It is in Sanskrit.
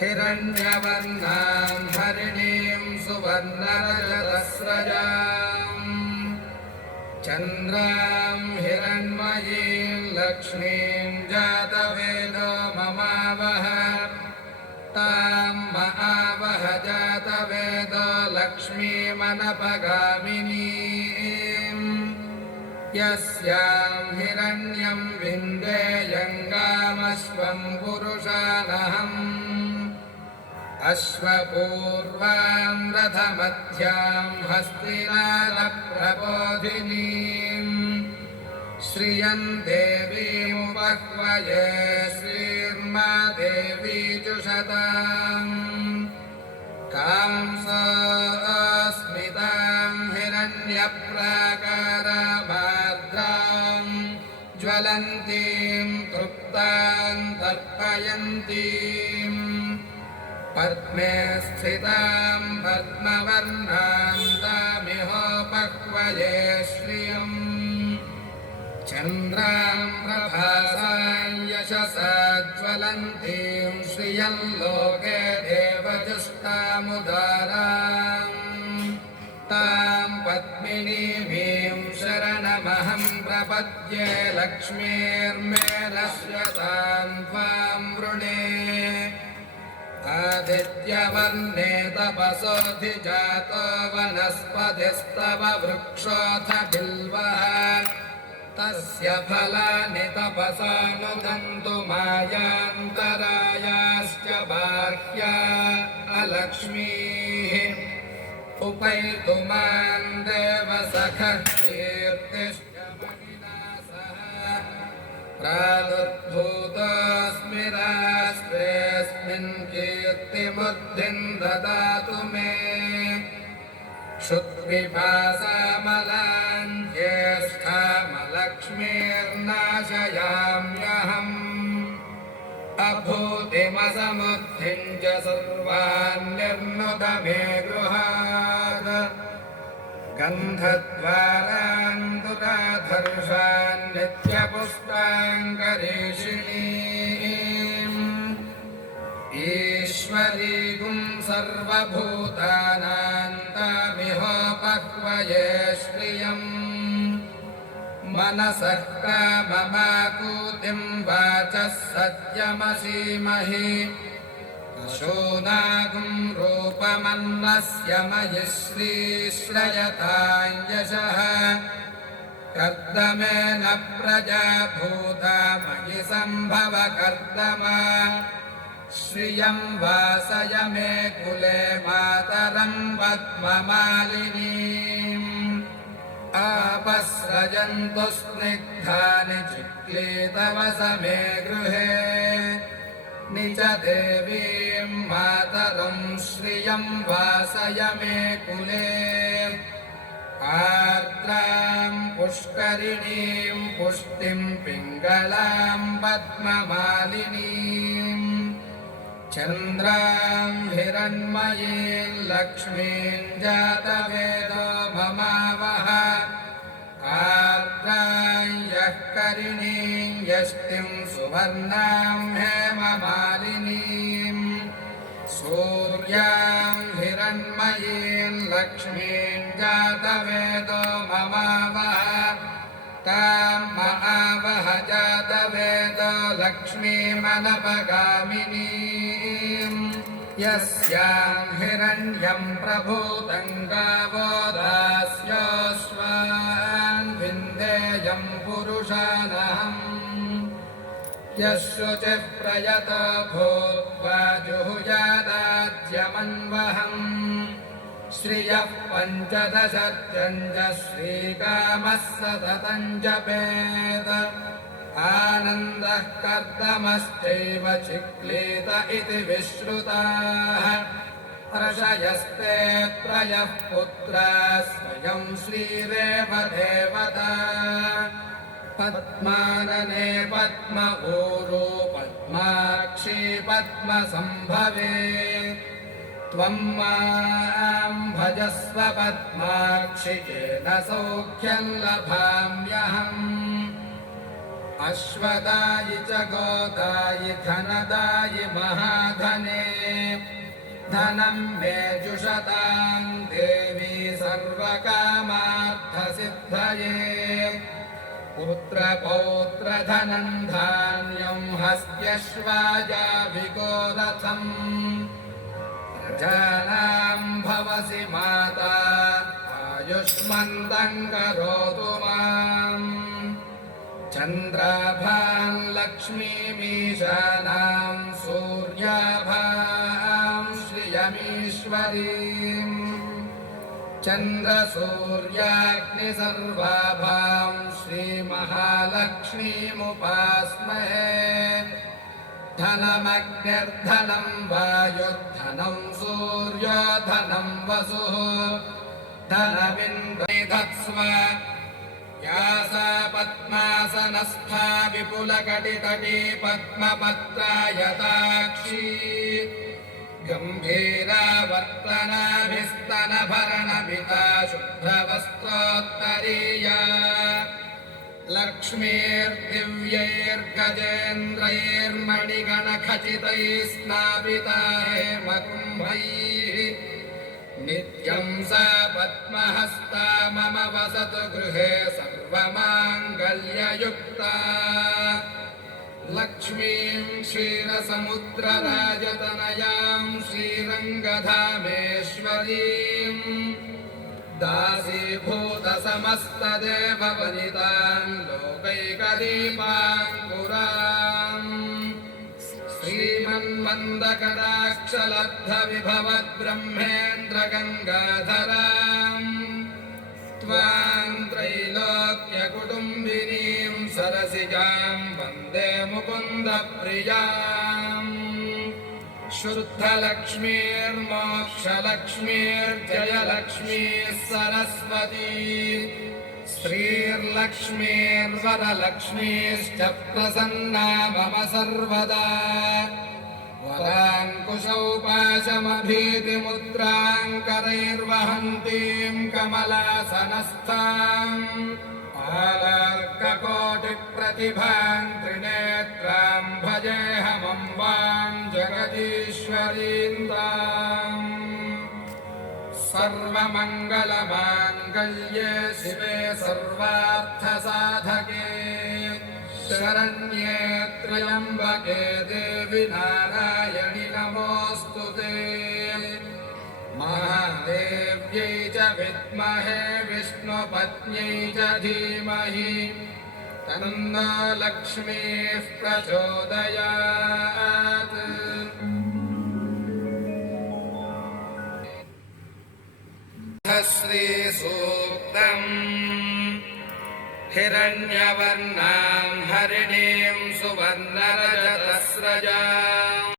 हिरण्यवर्णां हरिणीं सुवर्णरजतस्रजाम् चन्द्रां हिरण्मयीं लक्ष्मीं जातवेदो ममावह तां महावह जातवेदो लक्ष्मीमनपगामिनीं यस्यां हिरण्यं विन्देयङ्गामश्वं पुरुषानहम् अश्वपूर्वां रथमध्यां हस्तिनालप्रबोधिनीं श्रियं देवीमुपह्वये श्रीर्मा देवी जुषताम् कांसोऽस्मितां हिरण्यप्राकाराभाद्रां ज्वलन्तीं तृप्तां तर्पयन्तीं पद्मे स्थितां पद्मवर्णां तामिहोपह्वये श्रियम् चन्द्रां प्रभासां यशसा ज्वलन्तीं श्रियं लोके देवजुष्टामुदारां तां पद्मिनीमीं शरणमहं प्रपद्ये लक्ष्मीर्मे नश्यतां त्वां वृणे आदित्यवर्णे तपसोऽधिजातो वनस्पतिस्तव वृक्षोऽथ बिल्वः तस्य फलानि तपसा नुदन्तु मायान्तरायाश्च बाह्या अलक्ष्मीः उपैतु मां देवसखः कीर्तिश्च मणिना सह प्रादुर्भूतोऽस्मि राष्ट्रेऽस्मिन् कीर्तिबुद्धिं ददातु मे क्षुत्पिपासामलां ज्येष्ठामलक्ष्मीर्नाशयाम्यहम् अभूतिमसमुद्धिं च सर्वान्निर्नुत मे गृहात् गन्धद्वारान् दुराधर्षान् नित्यपुष्पाङ्गरीषिणीम् ईश्वरीगुं सर्वभूतानां तामिहोपह्वये श्रियम् मनसः काममाकूतिं वाचः सत्यमसीमहि शूनागुं रूपमन्नस्य मयि श्रीश्रयतां यशः कर्दमेन प्रजा भूता मयि सम्भव कर्दमा श्रियं वासय मे कुले मातरं पद्ममालिनीम् आपस्रजन्तु स्निग्धानि चिक्लीतवस मे गृहे निज देवीं मातरं श्रियं वासय मे कुले आर्द्रां पुष्करिणीं पुष्टिं पिङ्गलां पद्ममालिनीम् चन्द्रां हिरण्मयीं लक्ष्मीं जातवेदो ममावह आर्द्रां यः करिणीं यष्टिं सुवर्णां हेममालिनीं सूर्यां हिरण्मयीं लक्ष्मीं जातवेदो ममावह तां महावह जातवेदो लक्ष्मीमनपगामिनीं यस्यां हिरण्यं प्रभूतं गावो दास्योऽश्वान् विन्देयं पुरुषानहम् यशुचिः प्रयतो भूत्वा जुहुयादाद्यमन्वहम् श्रियः पञ्चदशत्यं च श्रीकामः सततं जपेत् आनन्दः कर्दमश्चैव चिक्लीत इति विश्रुताः ऋषयस्ते त्रयः पुत्राः स्वयं श्रीरेव देवता पद्मानने पद्म ऊरू पद्माक्षी पद्मसम्भवे त्वं मां भजस्व पद्माक्षि येन सौख्यं लभाम्यहम् अश्वदायि च गोदायि धनदायि महाधने धनं मे जुषतां देवी सर्वकामार्थसिद्धये पुत्रपौत्रधनं धान्यं हस्त्यश्वाजाभिको रथम् प्रजानां भवसि माता आयुष्मन्तं करोतु माम् चन्द्राभां लक्ष्मीमीशानां सूर्याभां श्रियमीश्वरीम् चन्द्रसूर्याग्निसर्वाभां श्रीमहालक्ष्मीमुपास्महे धनमग्निर्धनं वायुर्धनं सूर्योधनं वसुः धनमिन्द्रधत्स्व या सा पद्मासनस्था विपुलकटितटी पद्मपत्रायताक्षी गम्भीरावर्तनाभिस्तनभरणभिता शुभ्रवस्त्रोत्तरीया लक्ष्मीर्दिव्यैर्गजेन्द्रैर्मणिगणखचितैः स्नापिता हेमकुम्भैः नित्यं सा पद्महस्ता मम वसतु गृहे सर्वमाङ्गल्ययुक्ता लक्ष्मीं क्षीरसमुद्रराजतनयां श्रीरङ्गधामेश्वरीं दासीभूतसमस्तदेववनितां लोकैकदीपाङ्कुराम् श्रीमन्मन्दकटाक्षलब्धविभवद्ब्रह्मेन्द्रगङ्गाधराम् त्वां त्रैलोक्यकुटुम्बिनीं सरसिजां वन्दे मुकुन्दप्रियाम् शुद्धलक्ष्मीर्मोक्षलक्ष्मीर्जयलक्ष्मीः सरस्वती श्रीर्लक्ष्मीर्वरलक्ष्मीश्च प्रसन्ना मम सर्वदा वराङ्कुशौपाशमभीतिमुद्राङ्करैर्वहन्तीं कमलासनस्थाम् आलार्ककोटिप्रतिभां त्रिनेत्रां भजेऽहमम्बां जगदीश्वरीं ताम् सर्वमङ्गलमाङ्गल्ये शिवे सर्वार्थसाधके शरण्ये त्र्यम्बके देवि नारायणि नमोऽस्तु ते महादेव्यै च विद्महे विष्णुपत्न्यै च धीमहि तन्नो लक्ष्मीः प्रचोदयात् श्रीसूक्तम् हिरण्यवर्णां हरिणीं सुवर्णरजतस्रजां